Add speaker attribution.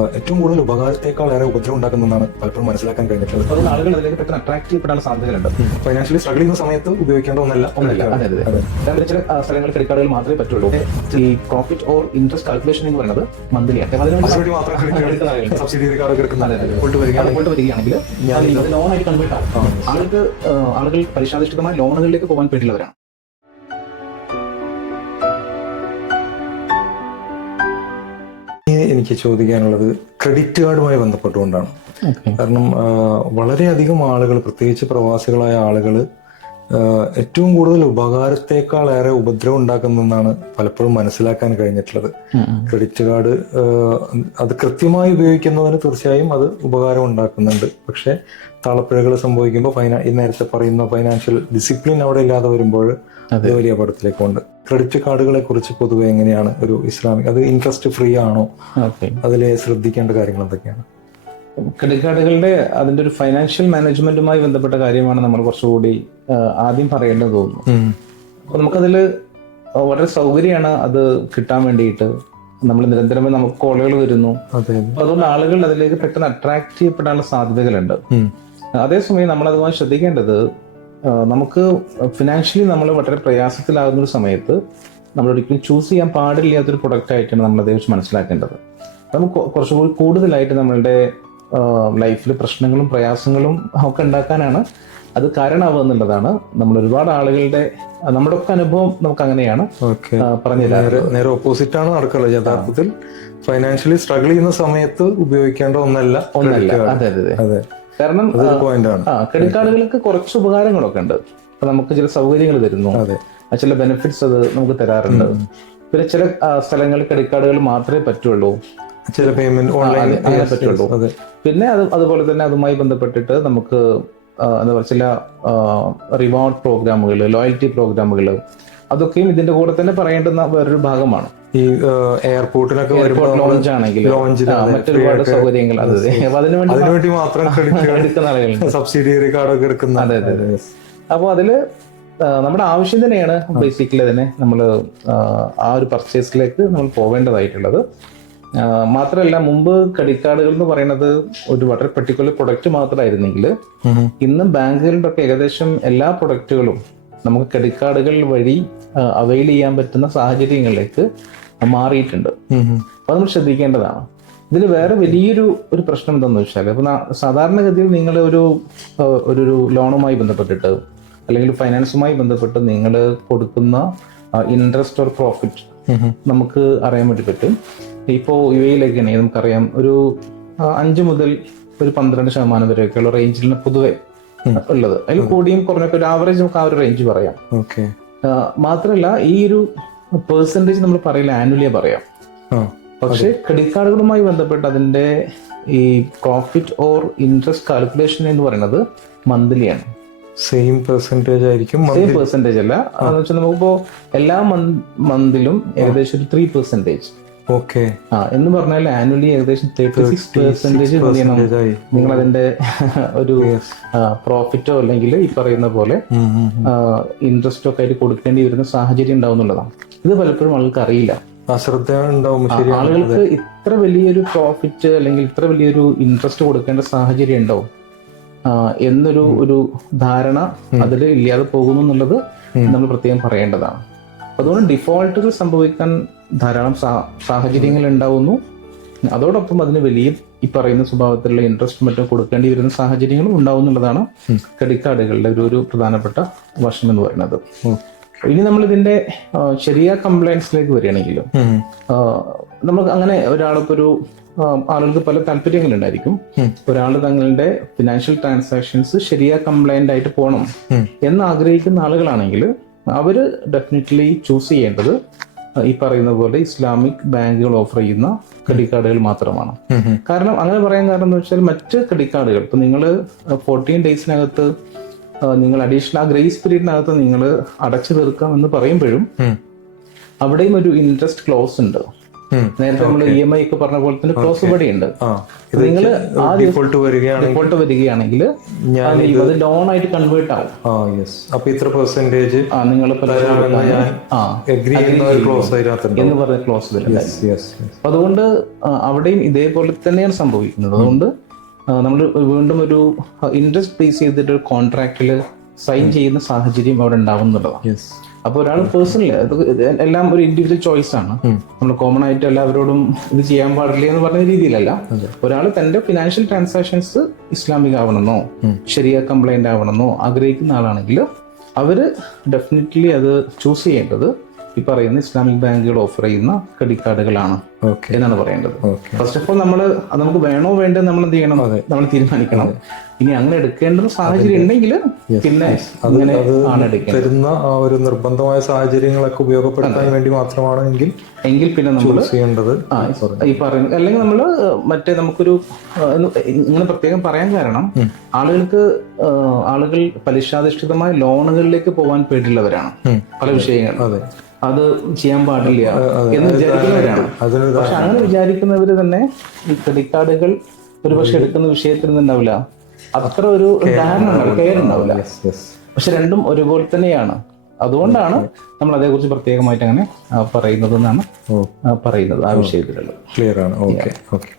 Speaker 1: ഏറ്റവും കൂടുതൽ ഉപകാരത്തെക്കാൾ ഏറെ ഉപദ്രവം ഉണ്ടാക്കുന്നതാണ് പലപ്പോഴും മനസ്സിലാക്കാൻ കഴിഞ്ഞിട്ടുള്ളത്.
Speaker 2: അതുകൊണ്ട് ആളുകൾ അതിലേക്ക് പെട്ടെന്ന് അട്രാക്ട് ചെയ്യപ്പെടാനുള്ള സാധ്യതകളുണ്ട്.
Speaker 1: ഫൈനാൻഷ്യലി സ്ട്രഗിൾ ചെയ്യുന്ന സമയത്ത് ഉപയോഗിക്കേണ്ട ഒന്നല്ല
Speaker 2: ഒന്നല്ല. ചില സ്ഥലങ്ങളിൽ ക്രെഡിറ്റ് കാർഡുകൾ മാത്രമേ പറ്റുള്ളൂ. ഈ പ്രോഫിറ്റ് ഓർ ഇൻട്രസ്റ്റ് കാൽക്കുലേഷൻ എന്ന് പറയുന്നത് മന്ത്ലി
Speaker 1: സബ്സിഡി കാർഡ്
Speaker 2: വരികയാണെങ്കിൽ ആളുകൾക്ക് ആളുകൾ പരിശാധിഷ്ഠിതമായ ലോണുകളിലേക്ക് പോകാൻ പേടിയുള്ളവരാണ്.
Speaker 1: എനിക്ക് ചോദിക്കാനുള്ളത് ക്രെഡിറ്റ് കാർഡുമായി ബന്ധപ്പെട്ടുകൊണ്ടാണ്. കാരണം വളരെയധികം ആളുകൾ പ്രത്യേകിച്ച് പ്രവാസികളായ ആളുകൾ ഏറ്റവും കൂടുതൽ ഉപകാരത്തെക്കാൾ ഏറെ ഉപദ്രവം ഉണ്ടാക്കുന്നതെന്നാണ് പലപ്പോഴും മനസ്സിലാക്കാൻ കഴിഞ്ഞിട്ടുള്ളത്. ക്രെഡിറ്റ് കാർഡ് അത് കൃത്യമായി ഉപയോഗിക്കുന്നതിന് തീർച്ചയായും അത് ഉപകാരം ഉണ്ടാക്കുന്നുണ്ട്. പക്ഷേ താളപ്പിഴകൾ സംഭവിക്കുമ്പോൾ ഫൈനാ നേരത്തെ പറയുന്ന ഫൈനാൻഷ്യൽ ഡിസിപ്ലിൻ അവിടെ ഇല്ലാതെ വരുമ്പോൾ വലിയ പടത്തിലേക്ക് ഉണ്ട് ക്രെഡിറ്റ് കാർഡുകളെ കുറിച്ച് പൊതുവെ എങ്ങനെയാണ് ഒരു ഇസ്ലാമിക് അത് ഇൻട്രസ്റ്റ് ഫ്രീ ആണോ? അതിൽ ശ്രദ്ധിക്കേണ്ട കാര്യങ്ങൾ എന്തൊക്കെയാണ്?
Speaker 2: ക്രെഡിറ്റ് കാർഡുകളുടെ അതിന്റെ ഒരു ഫൈനാൻഷ്യൽ മാനേജ്മെന്റുമായി ബന്ധപ്പെട്ട കാര്യമാണ് നമ്മൾ കുറച്ചുകൂടി ആദ്യം പറയേണ്ടത് തോന്നുന്നു. അപ്പൊ നമുക്കതിൽ വളരെ സൗകര്യമാണ് അത് കിട്ടാൻ വേണ്ടിയിട്ട്. നമ്മൾ നിരന്തരമായി നമുക്ക് കോളുകൾ വരുന്നു. അതുകൊണ്ട് ആളുകൾ അതിലേക്ക് പെട്ടെന്ന് അട്രാക്ട് ചെയ്യപ്പെടാനുള്ള സാധ്യതകളുണ്ട്. അതേസമയം നമ്മൾ അതുമായി ശ്രദ്ധിക്കേണ്ടത് നമുക്ക് ഫിനാൻഷ്യലി നമ്മൾ വളരെ പ്രയാസത്തിലാകുന്ന ഒരു സമയത്ത് നമ്മൾ ഒരിക്കലും ചൂസ് ചെയ്യാൻ പാടില്ലാത്തൊരു പ്രൊഡക്റ്റ് ആയിട്ടാണ് നമ്മൾ അതേ മനസ്സിലാക്കേണ്ടത്. നമുക്ക് കുറച്ചുകൂടി കൂടുതലായിട്ട് നമ്മളുടെ ലൈഫിൽ പ്രശ്നങ്ങളും പ്രയാസങ്ങളും ഒക്കെ ഉണ്ടാക്കാനാണ് അത് കാരണമാവുക എന്നുള്ളതാണ്. നമ്മൾ ഒരുപാട് ആളുകളുടെ നമ്മുടെ ഒക്കെ അനുഭവം നമുക്ക് അങ്ങനെയാണ്.
Speaker 1: നേരെ ഓപ്പോസിറ്റ് ആണ് നടക്കുന്നത് യഥാർത്ഥത്തിൽ ഫൈനാൻഷ്യലി സ്ട്രഗിൾ ചെയ്യുന്ന സമയത്ത് ഉപയോഗിക്കേണ്ട ഒന്നല്ല
Speaker 2: ഒന്നല്ല. അതെ അതെ. അതെ. കാരണം ക്രെഡിറ്റ് കാർഡുകൾക്ക് കുറച്ച് ഉപകാരങ്ങളൊക്കെ ഉണ്ട്. നമുക്ക് ചില സൗകര്യങ്ങൾ തരുന്നു. ചില ബെനിഫിറ്റ്സ് അത് നമുക്ക് തരാറുണ്ട്. പിന്നെ ചില സ്ഥലങ്ങളിൽ ക്രെഡിറ്റ് കാർഡുകൾ മാത്രമേ പറ്റുള്ളൂ.
Speaker 1: ചില പേയ്മെന്റ് ഓൺലൈൻ
Speaker 2: പറ്റുള്ളൂ. പിന്നെ അത് അതുപോലെ തന്നെ അതുമായി ബന്ധപ്പെട്ടിട്ട് നമുക്ക് എന്താ പറയുക ചില റിവാർഡ് പ്രോഗ്രാമുകൾ ലോയൽറ്റി പ്രോഗ്രാമുകൾ അതൊക്കെയും ഇതിന്റെ കൂടെ തന്നെ പറയേണ്ടുന്ന വേറൊരു ഭാഗമാണ്.
Speaker 1: ഈ എയർപോർട്ടിലൊക്കെ വരുമ്പോൾ
Speaker 2: ലോഞ്ച് ആണെങ്കിൽ മറ്റൊരുപാട് സൗകര്യങ്ങൾ. അതിനുവേണ്ടി
Speaker 1: മാത്രം
Speaker 2: എടുക്കുന്ന ആളുകളുണ്ട്.
Speaker 1: സബ്സിഡിയറി കാർഡൊക്കെ എടുക്കുന്ന
Speaker 2: അതെ, അതെ, അപ്പോൾ അതിൽ നമ്മുടെ ആവശ്യം തന്നെയാണ് ബേസിക്കലി അതിനെ നമ്മൾ ആ ഒരു പർച്ചേസിലേക്ക് നമ്മൾ പോവേണ്ടതായിട്ടുള്ളത്. മാത്രല്ല മാത്രമല്ല മുമ്പ് ക്രെഡിറ്റ് കാർഡുകൾ എന്ന് പറയുന്നത് ഒരു വളരെ പെർട്ടിക്കുലർ പ്രൊഡക്റ്റ് മാത്രമായിരുന്നെങ്കിൽ ഇന്ന് ബാങ്കുകളുടെ ഒക്കെ ഏകദേശം എല്ലാ പ്രൊഡക്റ്റുകളും നമുക്ക് ക്രെഡിറ്റ് കാർഡുകൾ വഴി അവൈൽ ചെയ്യാൻ പറ്റുന്ന സാഹചര്യങ്ങളിലേക്ക് മാറിയിട്ടുണ്ട്. അപ്പൊ നമ്മൾ ശ്രദ്ധിക്കേണ്ടതാണ്. ഇതിൽ വേറെ വലിയൊരു ഒരു പ്രശ്നം എന്താണെന്ന് വെച്ചാൽ ഇപ്പൊ സാധാരണഗതിയിൽ നിങ്ങൾ ഒരു ഒരു ലോണുമായി ബന്ധപ്പെട്ടിട്ട് അല്ലെങ്കിൽ ഫൈനാൻസുമായി ബന്ധപ്പെട്ട് നിങ്ങൾ കൊടുക്കുന്ന ഇൻട്രസ്റ്റ് ഓർ പ്രോഫിറ്റ് നമുക്ക് അറിയാൻ വേണ്ടി പറ്റും. ഇപ്പോൾ യു എയിലേക്ക് ആണെങ്കിൽ നമുക്കറിയാം ഒരു അഞ്ച് മുതൽ ഒരു പന്ത്രണ്ട് ശതമാനം വരെയൊക്കെയുള്ള റേഞ്ചിലാണ് പൊതുവെ ഉള്ളത്. അതിൽ കൂടിയും കുറഞ്ഞൊക്കെ ഒരു ആവറേജ് നമുക്ക് ആ ഒരു റേഞ്ച് പറയാം. മാത്രമല്ല ഈ ഒരു പെർസെന്റേജ് നമ്മൾ പറയില്ല ആനുവലിയാ പറയാം. പക്ഷെ ക്രെഡിറ്റ് കാർഡുകളുമായി ബന്ധപ്പെട്ട് അതിന്റെ ഈ പ്രോഫിറ്റ് ഓർ ഇൻട്രസ്റ്റ് കാൽക്കുലേഷൻ എന്ന് പറയുന്നത് മന്ത്ലിയാണ്
Speaker 1: സെയിം പെർസെന്റേജ് ആയിരിക്കും
Speaker 2: സെയിം പെർസെന്റേജ് അല്ല. അതെന്ന് വെച്ചാൽ നമുക്കിപ്പോ എല്ലാ മന്തിലും ഏകദേശം ഒരു ത്രീ പെർസെന്റേജ്
Speaker 1: ഓക്കെ
Speaker 2: ആ എന്ന് പറഞ്ഞാൽ ആനുവലി ഏകദേശം തേർട്ടി സിക്സ് പെർസെന്റേജ് നിങ്ങൾ അതിന്റെ ഒരു പ്രോഫിറ്റോ അല്ലെങ്കിൽ ഈ പറയുന്ന പോലെ. ഇൻട്രസ്റ്റോ ഒക്കെ ആയിട്ട് കൊടുക്കേണ്ടി വരുന്ന സാഹചര്യം ഉണ്ടാവുന്നുള്ളതാണ്. ഇത് പലപ്പോഴും ആൾക്ക് അറിയില്ല.
Speaker 1: അശ്രദ്ധ ഉണ്ടാവും
Speaker 2: ആളുകൾക്ക് ഇത്ര വലിയൊരു പ്രോഫിറ്റ് അല്ലെങ്കിൽ ഇത്ര വലിയൊരു ഇൻട്രസ്റ്റ് കൊടുക്കേണ്ട സാഹചര്യം ഉണ്ടാവും. എന്നൊരു ഒരു ധാരണ അതിൽ ഇല്ലാതെ പോകുന്നു എന്നുള്ളത് നമ്മൾ പ്രത്യേകം പറയേണ്ടതാണ്. അതുകൊണ്ട് ഡിഫോൾട്ടുകൾ സംഭവിക്കാൻ ധാരാളം സാഹചര്യങ്ങൾ ഉണ്ടാവുന്നു. അതോടൊപ്പം അതിന് വലിയ ഈ പറയുന്ന സ്വഭാവത്തിലുള്ള ഇൻട്രസ്റ്റ് മറ്റും കൊടുക്കേണ്ടി വരുന്ന സാഹചര്യങ്ങളും ഉണ്ടാവുന്നുള്ളതാണ് ക്രെഡിറ്റ് കാർഡുകളുടെ ഒരു ഒരു പ്രധാനപ്പെട്ട വശം എന്ന് പറയുന്നത്. ഇനി നമ്മൾ ഇതിന്റെ ശരിയ ശരിയായ കംപ്ലൈൻസിലേക്ക് വരികയാണെങ്കിലും
Speaker 1: നമ്മൾ
Speaker 2: നമുക്ക് അങ്ങനെ ഒരാളിപ്പോ ഒരു ആളുകൾക്ക് പല താല്പര്യങ്ങളുണ്ടായിരിക്കും
Speaker 1: ഉണ്ടായിരിക്കും.
Speaker 2: ഒരാൾ തങ്ങളുടെ ഫിനാൻഷ്യൽ ട്രാൻസാക്ഷൻസ് ശരിയാ കംപ്ലൈന്റ് ആയിട്ട് പോകണം എന്ന് ആഗ്രഹിക്കുന്ന ആളുകളാണെങ്കിൽ അവർ ഡെഫിനറ്റ്ലി ചൂസ് ചെയ്യേണ്ടത് ഈ പറയുന്ന പോലെ ഇസ്ലാമിക് ബാങ്കുകൾ ഓഫർ ചെയ്യുന്ന ക്രെഡിറ്റ് കാർഡുകൾ മാത്രമാണ്. കാരണം അങ്ങനെ പറയാൻ കാരണം എന്ന് വെച്ചാൽ മറ്റ് ക്രെഡിറ്റ് കാർഡുകൾ ഇപ്പൊ നിങ്ങൾ ഫോർട്ടീൻ ഡേയ്സിനകത്ത് നിങ്ങൾ അഡീഷണൽ ആ ഗ്രേസ് പീരീഡിനകത്ത് നിങ്ങൾ അടച്ചു തീർക്കാം എന്ന് പറയുമ്പോഴും അവിടെയും ഒരു ഇൻട്രസ്റ്റ് ക്ലോസ് ഉണ്ട്. നേരത്തെ നമ്മൾ ഇ എം ഐ ഒക്കെ പറഞ്ഞ പോലെ തന്നെ ക്ലോസ്
Speaker 1: ഇവിടെ ഉണ്ട്
Speaker 2: നിങ്ങൾ ആ
Speaker 1: ഡിഫോൾട്ട് വരികയാണെങ്കിൽ
Speaker 2: ഡിഫോൾട്ട് വരികയാണെങ്കിൽ അത് ലോൺ ആയിട്ട് കൺവേർട്ട് ആവും.
Speaker 1: അപ്പൊ ഇത്ര പെർസെന്റേജ്
Speaker 2: ആ നിങ്ങൾ എന്ന് പറഞ്ഞ ക്ലോസ് വരും അതുകൊണ്ട് അവിടെയും ഇതേപോലെ തന്നെയാണ് സംഭവിക്കുന്നത്. അതുകൊണ്ട് നമ്മൾ വീണ്ടും ഒരു ഇൻട്രസ്റ്റ് പ്ലേസ് ചെയ്തിട്ട് ഒരു കോൺട്രാക്റ്റിൽ സൈൻ ചെയ്യുന്ന സാഹചര്യം അവിടെ ഉണ്ടാവുന്നുള്ളതാണ് അപ്പൊ ഒരാൾ പേഴ്സണലി എല്ലാം ഒരു ഇൻഡിവിജ്വൽ ചോയ്സ് ആണ്. നമ്മൾ കോമൺ ആയിട്ട് എല്ലാവരോടും ഇത് ചെയ്യാൻ പാടില്ല എന്ന് പറഞ്ഞ രീതിയിലല്ല. ഒരാൾ തന്റെ ഫിനാൻഷ്യൽ ട്രാൻസാക്ഷൻസ് ഇസ്ലാമിക് ആവണമെന്നോ ശരിയ കംപ്ലൈന്റ് ആവണമെന്നോ ആഗ്രഹിക്കുന്ന ആളാണെങ്കിൽ അവർ ഡെഫിനറ്റ്ലി അത് ചൂസ് ചെയ്യേണ്ടത് ഈ പറയുന്ന ഇസ്ലാമിക് ബാങ്കുകൾ ഓഫർ ചെയ്യുന്ന ക്രെഡിറ്റ് കാർഡുകളാണ് എന്നാണ് പറയേണ്ടത്. ഫസ്റ്റ് ഓഫ് ഓൾ നമ്മൾ നമുക്ക് വേണോ വേണ്ടോ നമ്മൾ എന്ത് ചെയ്യണം? നമ്മൾ തീരുമാനിക്കണം. ഇനി അങ്ങനെ എടുക്കേണ്ട ഒരു സാഹചര്യം ഉണ്ടെങ്കിൽ പിന്നെ അങ്ങനെ ആണ്
Speaker 1: തരുന്ന ആ ഒരു നിർബന്ധമായ സാഹചര്യങ്ങളൊക്കെ ഉപയോഗപ്പെടുത്താൻ വേണ്ടി മാത്രമാണ് എങ്കിൽ
Speaker 2: എങ്കിൽ പിന്നെ നമ്മൾ
Speaker 1: ചെയ്യേണ്ടത്
Speaker 2: ഈ പറയുന്നത് അല്ലെങ്കിൽ നമ്മൾ മറ്റേ നമുക്കൊരു ഇങ്ങനെ പ്രത്യേകം പറയാൻ കാരണം ആളുകൾക്ക് ആളുകൾ പലിശാധിഷ്ഠിതമായ ലോണുകളിലേക്ക് പോകാൻ പേടിയുള്ളവരാണ്. പല വിഷയങ്ങൾ.
Speaker 1: അതെ.
Speaker 2: അത് ചെയ്യാൻ പാടില്ല. എന്ന് വിചാരിക്കുന്നവരാണ്. പക്ഷെ അങ്ങനെ വിചാരിക്കുന്നവർ തന്നെ ഈ ക്രെഡിറ്റ് കാർഡുകൾ ഒരുപക്ഷെ എടുക്കുന്ന വിഷയത്തിൽ നിന്നുണ്ടാവില്ല. അത്ര ഒരു ധാരണ ഉണ്ടാവില്ല പക്ഷെ രണ്ടും ഒരുപോലെ തന്നെയാണ്. അതുകൊണ്ടാണ് നമ്മൾ അതേക്കുറിച്ച് പ്രത്യേകമായിട്ട് അങ്ങനെ പറയുന്നത് എന്നാണ് പറയുന്നത് ആ വിഷയത്തിലുള്ളത്.
Speaker 1: ക്ലിയർ ആണ്. Okay okay.